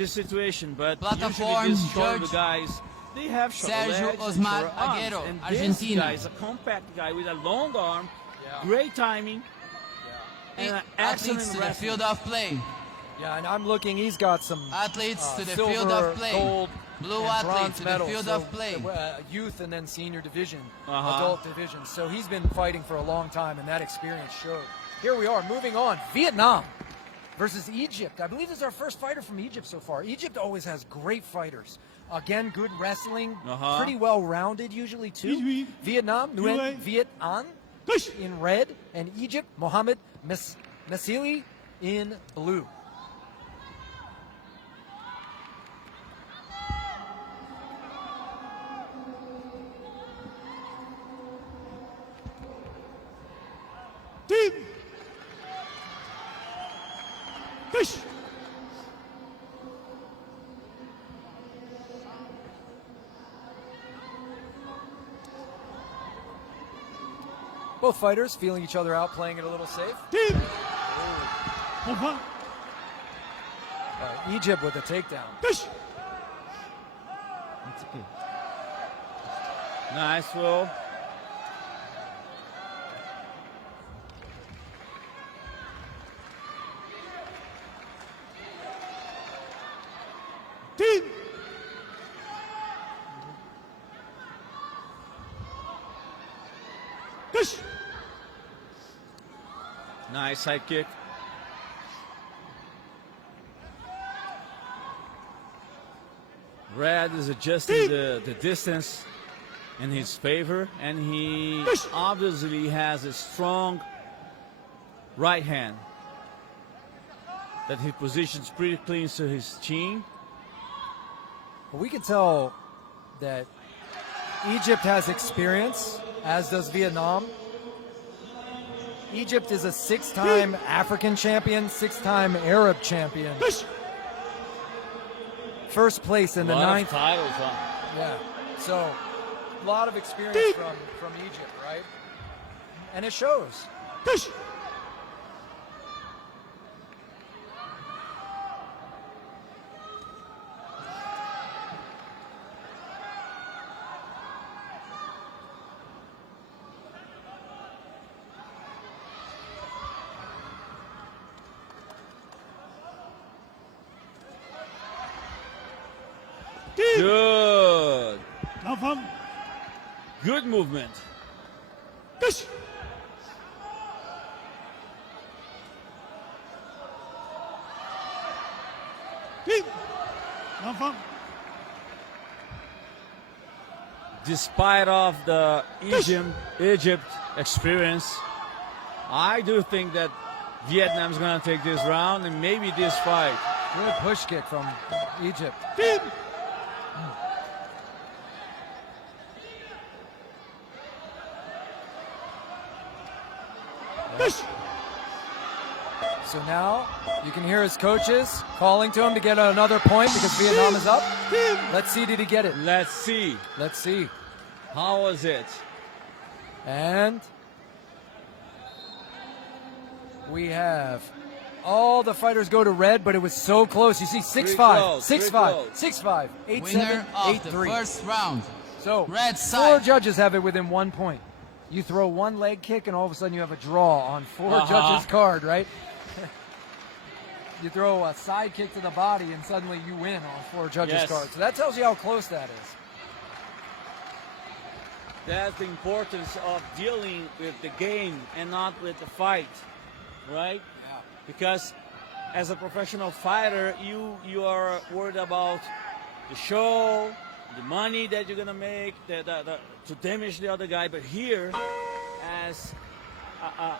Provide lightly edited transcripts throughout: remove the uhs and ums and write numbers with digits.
this situation, but Plataforma, usually these shorter George. guys, they have shorter Sergio legs and Osmar shorter arms. Aguero, And Argentina. this guy is a compact guy with a long arm, great timing, and an excellent Athletes to the wrestling. field of play. Yeah, and I'm looking, he's got some Athletes to the silver, field of play. gold, Blue and athlete bronze to the medals, field so, of play. youth and then senior division, Uh-huh. adult division. So he's been fighting for a long time, and that experience showed. Here we are, moving on. Vietnam versus Egypt. I believe this is our first fighter from Egypt so far. Egypt always has great fighters. Again, good wrestling, pretty well-rounded usually too. Vietnam, Nguyen Viet An in red, and Egypt, Mohammed Mesili in blue. Both fighters feeling each other out, playing it a little safe. Egypt with a takedown. Nice, Will. Nice side kick. Red is adjusting the distance in his favor, and he obviously has a strong right hand that he positions pretty close to his chin. Well, we can tell that Egypt has experience, as does Vietnam. Egypt is a 6-time African champion, 6-time Arab champion. First place in the 9th. Titles, huh? Yeah, so a lot of experience from Egypt, right? And it shows. Good. Good movement. Despite of the Egypt experience, I do think that Vietnam is going to take this round and maybe this fight. Good push kick from Egypt. So now you can hear his coaches calling to him to get another point because Vietnam is up. Let's see, did he get it? Let's see. Let's see. How was it? And we have all the fighters go to red, but it was so close. You see 6-5, 6-5, 6-5, 8-7, Winner of the 8-3. first round. So Red 4 side. judges have it within 1 point. You throw one leg kick and all of a sudden you have a draw on 4 judges' card, right? You throw a side kick to the body and suddenly you win on 4 judges' cards. So that tells you how close that is. That's the importance of dealing with the game and not with the fight, right? Yeah. Because as a professional fighter, you are worried about the show, the money that you're gonna make, to damage the other guy. But here, as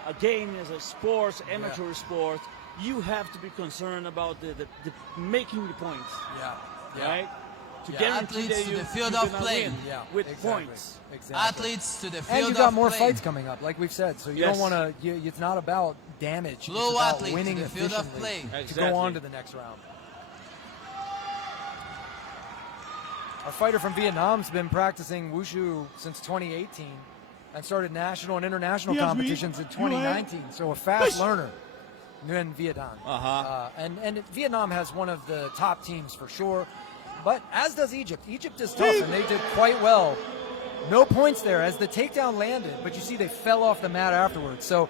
a game, as a sports, amateur sport, you have to be concerned about the making the points. Yeah. Right? To guarantee Athletes that to you're the field gonna of play. win with points. Exactly. Athletes to the field And you of got more play. fights coming up, like we've said. So you don't want to. It's not about damage. Blue it's about athlete winning to the field of efficiently play. to go on to the next round. Our fighter from Vietnam's been practicing wushu since 2018 and started national and international competitions in 2019. So a fast learner. than Vietnam. Uh-huh. And Vietnam has one of the top teams for sure, but as does Egypt. Egypt is tough, and they did quite well. No points there as the takedown landed, but you see they fell off the mat afterwards. So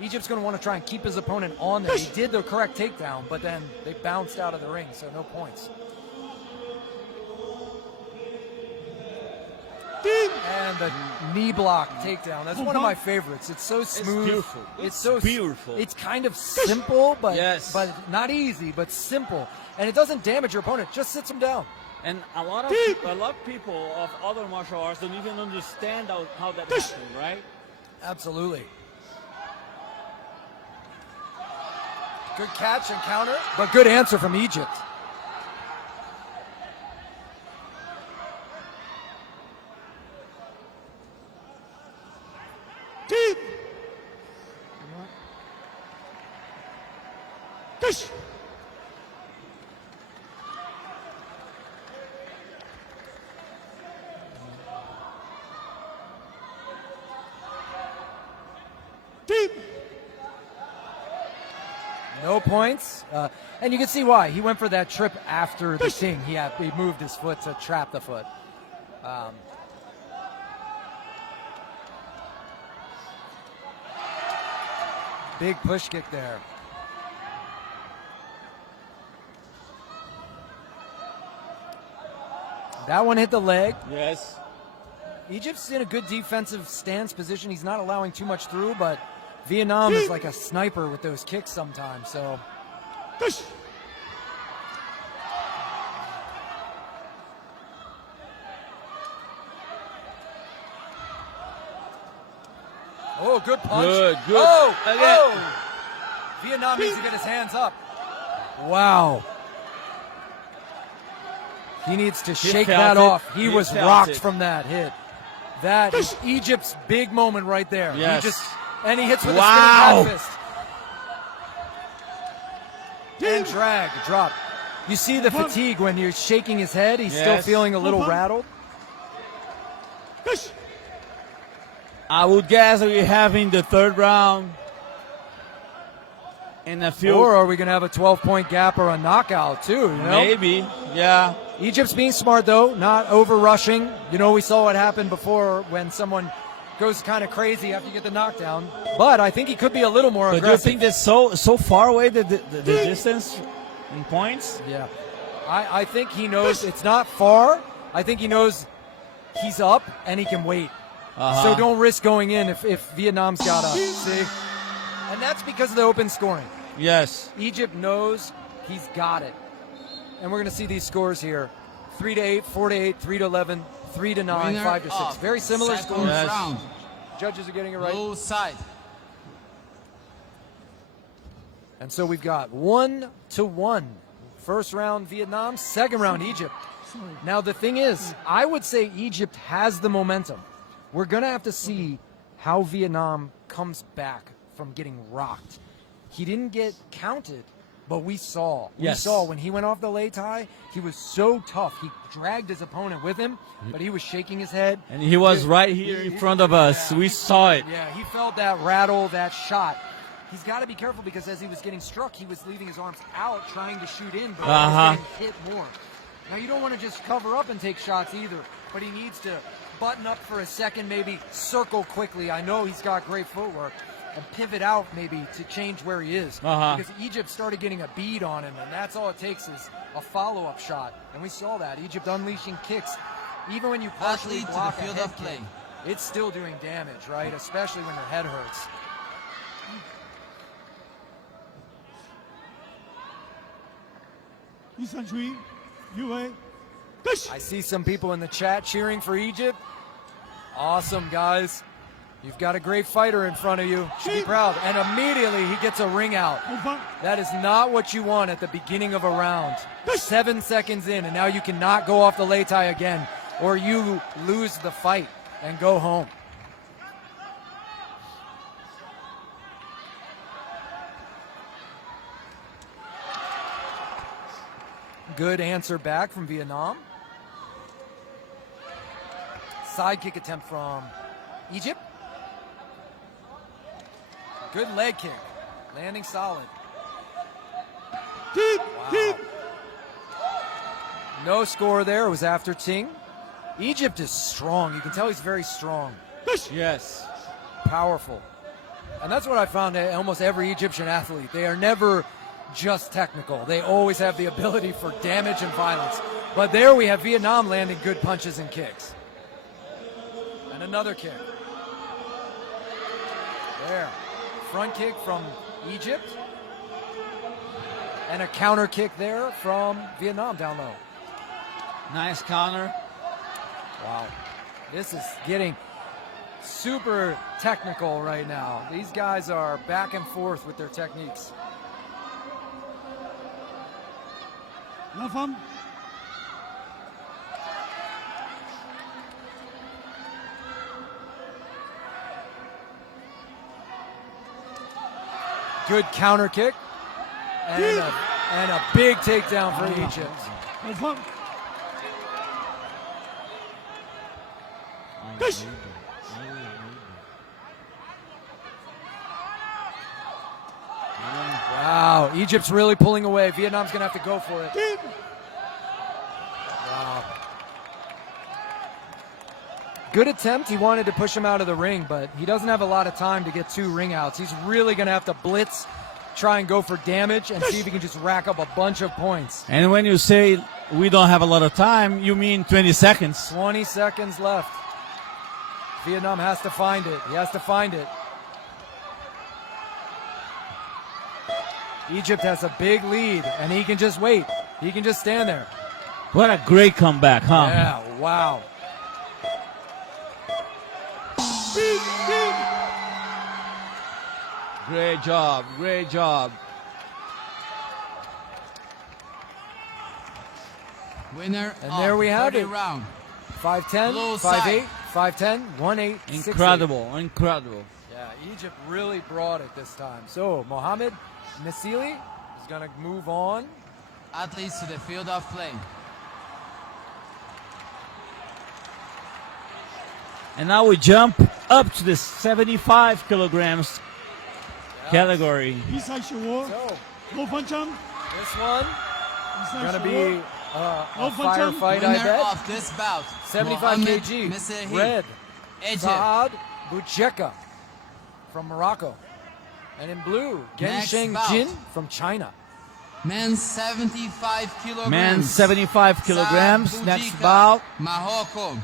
Egypt's going to want to try and keep his opponent on there. He did the correct takedown, but then they bounced out of the ring, so no points. And the knee block takedown. That's one of my favorites. It's so smooth. It's beautiful. It's so beautiful. It's kind of simple, but Yes. but not easy, but simple. And it doesn't damage your opponent. Just sits him down. And a lot of people of other martial arts don't even understand how that happened, right? Absolutely. Good catch and counter, but good answer from Egypt. No points, and you can see why. He went for that trip after the Ting. He moved his foot to trap the foot. Big push kick there. That one hit the leg. Yes. Egypt's in a good defensive stance position. He's not allowing too much through, but Vietnam is like a sniper with those kicks sometimes. So oh, good punch. Good. Oh, Again. oh. Vietnam needs to get his hands up. Wow. He needs to shake that off. He was rocked from that hit. That is Egypt's big moment right there. Yes. And he hits with a Wow. spinning back fist. And drop. You see the fatigue when you're shaking his head. He's still Yes. feeling a little rattled. I would guess we're having the third round in a few. Or are we going to have a 12-point gap or a knockout too? You know? Maybe, yeah. Egypt's being smart though, not over-rushing. You know, we saw what happened before when someone goes kind of crazy after you get the knockdown. But I think he could be a little more But aggressive. do you think that's so far away the distance in points? Yeah. I think he knows it's not far. I think he knows he's up and he can wait. So don't risk going in if Vietnam's got to see. And that's because of the open scoring. Yes. Egypt knows he's got it. And we're going to see these scores here. 3-8, 4-8, 3-11, 3-9, Winner 5-6. of Very similar second scores. Yes. round. Judges are getting it right. Low side. And so we've got 1-1. First round Vietnam, second round Egypt. Now the thing is, I would say Egypt has the momentum. We're going to have to see how Vietnam comes back from getting rocked. He didn't get counted, but we saw. We Yes. saw when he went off the lei tai, he was so tough. He dragged his opponent with him, but he was shaking his head. And he was right here in front of us. Yeah. We saw it. Yeah, he felt that rattle, that shot. He's got to be careful because as he was getting struck, he was leaving his arms out trying to shoot in, but he was getting hit more. Now, you don't want to just cover up and take shots either, but he needs to button up for a second, maybe circle quickly. I know he's got great footwork, and pivot out maybe to change where he is. Because Egypt started getting a bead on him, and that's all it takes is a follow-up shot. And we saw that. Egypt unleashing kicks. Even when you partially Athlete to block the a field head of play. kick, it's still doing damage, right? Especially when your head hurts. I see some people in the chat cheering for Egypt. Awesome, guys. You've got a great fighter in front of you. Should be proud. And immediately he gets a ring out. That is not what you want at the beginning of a round. 7 seconds in, and now you cannot go off the lei tai again, or you lose the fight and go home. Good answer back from Vietnam. Side kick attempt from Egypt. Good leg kick, landing solid. Wow. No score there. It was after Ting. Egypt is strong. You can tell he's very strong. Yes. Powerful. And that's what I found at almost every Egyptian athlete. They are never just technical. They always have the ability for damage and violence. But there we have Vietnam landing good punches and kicks. And another kick. There. Front kick from Egypt. And a counter kick there from Vietnam down low. Nice counter. Wow. This is getting super technical right now. These guys are back and forth with their techniques. Good counter kick. And a big takedown for Egypt. Wow, Egypt's really pulling away. Vietnam's going to have to go for it. Wow. Good attempt. He wanted to push him out of the ring, but he doesn't have a lot of time to get 2 ring outs. He's really going to have to blitz, try and go for damage, and see if he can just rack up a bunch of points. And when you say we don't have a lot of time, you mean 20 seconds. 20 seconds left. Vietnam has to find it. He has to find it. Egypt has a big lead, and he can just wait. He can just stand there. What a great comeback, huh? Yeah, wow. Great job, great job. Winner And of there we have third it. round. 5'10", Blue 5'8", side. 5'10", 1'8", 6'8". Incredible, incredible. Yeah, Egypt really brought it this time. So, Mohamed Nasili is going to move on. Athletes to the field of play. And now we jump up to the 75 kilograms category. So, this one going to be a firefight, I Winner bet. of this bout. 75 Mohamed kg. Mesehi, Red. Egypt. Saad Boujeka from Morocco. And in blue, Next Gensheng bout. Jin from China. Men's 75 kilograms. Men 75 kilograms. Saad Next Boujeka, bout. Morocco.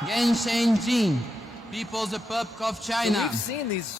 Gensheng Jin, People's Republic of So China. we've seen these